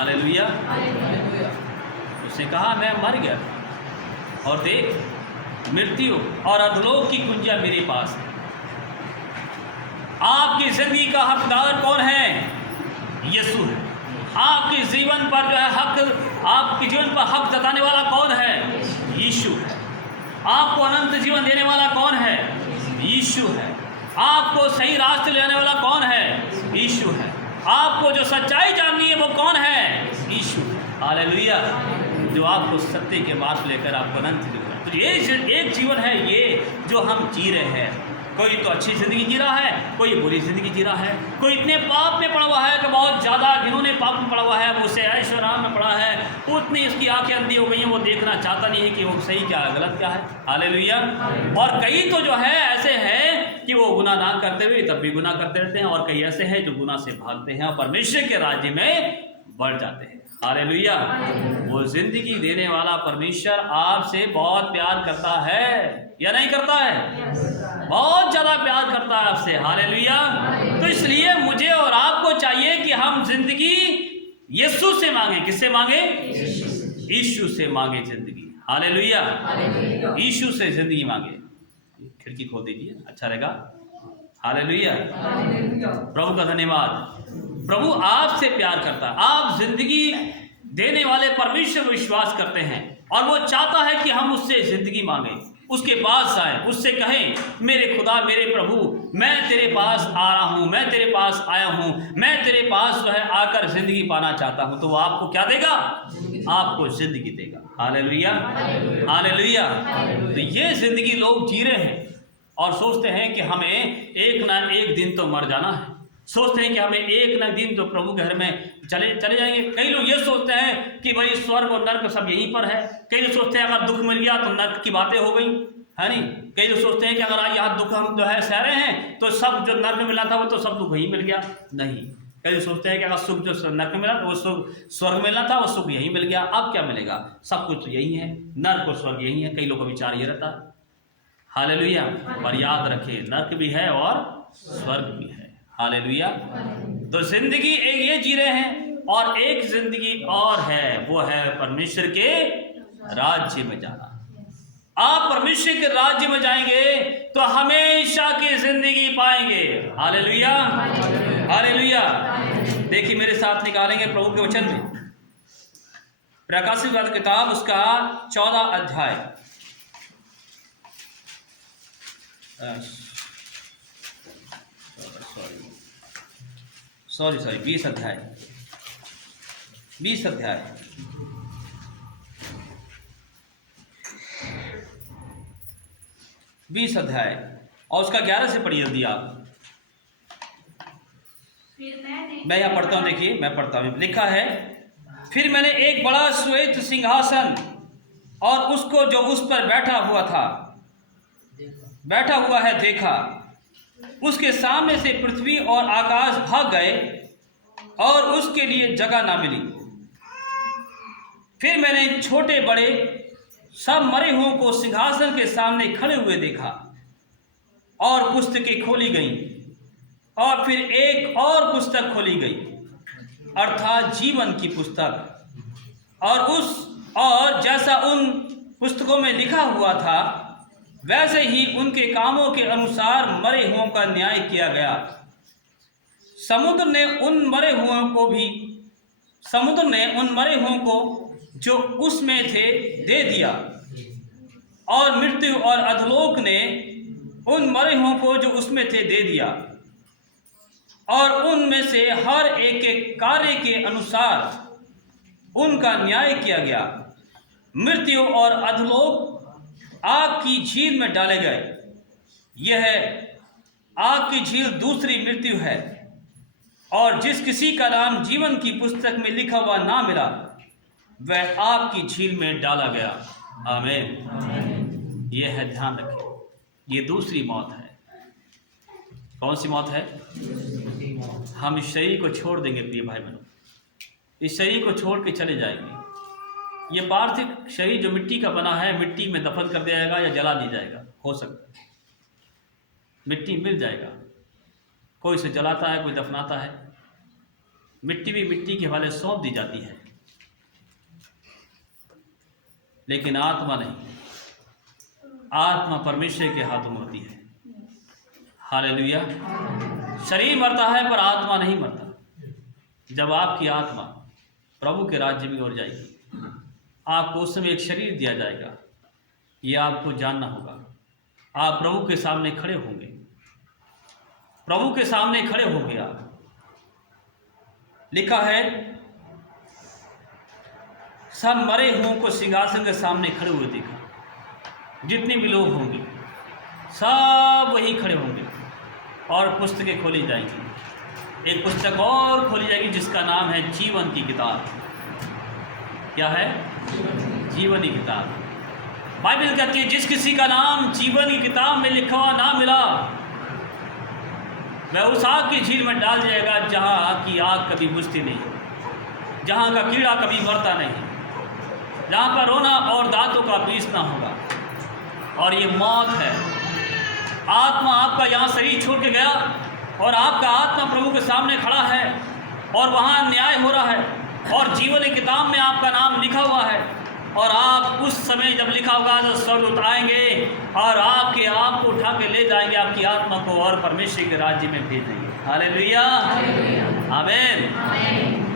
Hallelujah. उसने कहा मैं मर गया और देख मृत्यु और अधोलोक की कुंजियां मेरे पास है। आपकी जिंदगी का हकदार कौन है? यीशु है। आपके जीवन पर जो है हक, आपके जीवन पर हक जताने वाला कौन है? यीशु है। आपको अनंत जीवन देने वाला कौन है? यीशु है। आपको सही रास्ते ले जाने वाला कौन है? यीशु है। आपको जो सच्चाई जाननी है वो कौन है? यीशु। हालेलुया। जो आपको सत्य के मार्ग लेकर आपको अनंत जीवन, तो ये एक जीवन है ये जो हम जी रहे हैं। कोई तो अच्छी ज़िंदगी जी रहा है, कोई बुरी ज़िंदगी जी रहा है, कोई इतने पाप में पड़ा हुआ है कि बहुत ज़्यादा जिन्होंने पाप में पड़ा हुआ है वो उसे ऐश्वर्य में पड़ा है, उतनी इसकी आंखें अंधी हो गई हैं, वो देखना चाहता नहीं है कि वो सही क्या है गलत क्या है। हालेलुया। और कई तो जो है ऐसे हैं कि वो गुनाह ना करते हुए तब भी गुनाह करते रहते हैं, और कई ऐसे हैं जो गुनाह से भागते हैं और परमेश्वर के राज्य में बढ़ जाते हैं। हालेलुया। वो जिंदगी देने वाला परमेश्वर आपसे बहुत प्यार करता है या नहीं करता है? बहुत ज्यादा प्यार करता है आपसे। हालेलुया। तो इसलिए मुझे और आपको चाहिए कि हम जिंदगी यीशु से मांगे। किससे मांगे? यीशु से मांगे जिंदगी। हालेलुया। यीशु से जिंदगी मांगे। खिड़की खोल दीजिए, अच्छा रहेगा। हालेलुया। प्रभु का धन्यवाद। प्रभु आपसे प्यार करता है। आप जिंदगी देने वाले परमेश्वर में विश्वास करते हैं और वो चाहता है कि हम उससे जिंदगी मांगे, उसके पास आए, उससे कहें मेरे खुदा मेरे प्रभु मैं तेरे पास आ रहा हूँ, मैं तेरे पास आया हूँ, मैं तेरे पास जो है आकर जिंदगी पाना चाहता हूँ। तो वो आपको क्या देगा? आपको जिंदगी देगा। हालेलुया। हालेलुया। तो ये जिंदगी लोग जी रहे हैं और सोचते हैं कि हमें एक ना एक दिन तो मर जाना है, सोचते हैं कि हमें एक ना दिन तो प्रभु के घर में चले जाएंगे। कई लोग ये सोचते हैं कि भाई स्वर्ग और नर्क सब यहीं पर है। कई लोग सोचते हैं अगर दुख मिल गया तो नर्क की बातें हो गई, है नहीं। कई लोग सोचते हैं कि अगर आज यहाँ दुख हम जो है सह रहे हैं तो सब जो नर्क में मिला था वो तो सब दुख यहीं मिल गया। नहीं, कई लोग सोचते हैं कि अगर सुख जो नर्क में मिला वो सुख स्वर्ग मिलना था वो सुख यहीं मिल गया। अब क्या मिलेगा? सब कुछ तो यही है, नर्क और स्वर्ग यही है। कई लोगों का विचार ये रहता है। हालेलुया। पर याद रखिए नर्क भी है और स्वर्ग भी है। हालेलुया। तो जिंदगी एक ये जी रहे हैं और एक जिंदगी और है, वो है परमेश्वर के राज्य में जाना। आप परमेश्वर के राज्य में जाएंगे तो हमेशा की जिंदगी पाएंगे। हालेलुया। हालेलुया। देखिए मेरे साथ निकालेंगे प्रभु के वचन में प्रकाशित वाक्य किताब उसका 14 अध्याय, सॉरी 20 अध्याय 20 अध्याय 20 अध्याय और उसका 11 से पढ़िए जल्दी आप। मैं यहाँ पढ़ता हूँ, देखिए मैं पढ़ता हूँ। लिखा है, फिर मैंने एक बड़ा श्वेत सिंहासन और उसको जो उस पर बैठा हुआ है देखा। उसके सामने से पृथ्वी और आकाश भाग गए और उसके लिए जगह ना मिली। फिर मैंने छोटे बड़े सब मरे हुओं को सिंहासन के सामने खड़े हुए देखा और पुस्तकें खोली गईं और फिर एक और पुस्तक खोली गई अर्थात जीवन की पुस्तक। और जैसा उन पुस्तकों में लिखा हुआ था वैसे ही उनके कामों के अनुसार मरे हुओं का न्याय किया गया। समुद्र ने उन मरे हुओं को जो उसमें थे दे दिया और मृत्यु और अधोलोक ने उन मरे हुओं को जो उसमें थे दे दिया और उनमें से हर एक के कार्य के अनुसार उनका न्याय किया गया। मृत्यु और अधोलोक आग की झील में डाले गए। यह आग की झील दूसरी मृत्यु है और जिस किसी का नाम जीवन की पुस्तक में लिखा हुआ ना मिला वह आग की झील में डाला गया। आमीन। यह है, ध्यान रखें, ये दूसरी मौत है। कौन सी मौत है? हम इस शरीर को छोड़ देंगे प्रिय भाई बहनों, इस शरीर को छोड़ के चले जाएंगे। ये पार्थिव शरीर जो मिट्टी का बना है मिट्टी में दफन कर दिया जाएगा या जला दिया जाएगा। हो सकता है मिट्टी मिल जाएगा, कोई इसे जलाता है कोई दफनाता है। मिट्टी भी मिट्टी के हवाले सौंप दी जाती है, लेकिन आत्मा नहीं। आत्मा परमेश्वर के हाथों में होती है। हालेलुया। शरीर मरता है पर आत्मा नहीं मरता। जब आपकी आत्मा प्रभु के राज्य में और जाएगी, आपको उस समय एक शरीर दिया जाएगा। ये आपको जानना होगा। आप प्रभु के सामने खड़े होंगे, प्रभु के सामने खड़े होंगे आप। लिखा है, सब मरे हुओं को सिंहासन के सामने खड़े हुए देखा। जितने भी लोग होंगे सब वहीं खड़े होंगे और पुस्तकें खोली जाएंगी। एक पुस्तक और खोली जाएगी जिसका नाम है जीवन की किताब। क्या है? जीवन की किताब। बाइबल कहती है, जिस किसी का नाम जीवन की किताब में लिखा हुआ ना मिला, वह उस आग की झील में डाल जाएगा जहाँ की आग कभी बुझती नहीं, जहाँ का कीड़ा कभी मरता नहीं, जहाँ पर रोना और दांतों का पीसना होगा। और ये मौत है। आत्मा आपका यहाँ शरीर छोड़ के गया और आपका आत्मा प्रभु के सामने खड़ा है और वहाँ न्याय हो रहा है और जीवन की किताब में आपका नाम लिखा हुआ है। और आप उस समय जब लिखा होगा तो स्वर्गदूत आएंगे और आपके आप को उठा के ले जाएंगे, आपकी आत्मा को, और परमेश्वर के राज्य में भेज देंगे। हालेलुया, आमीन।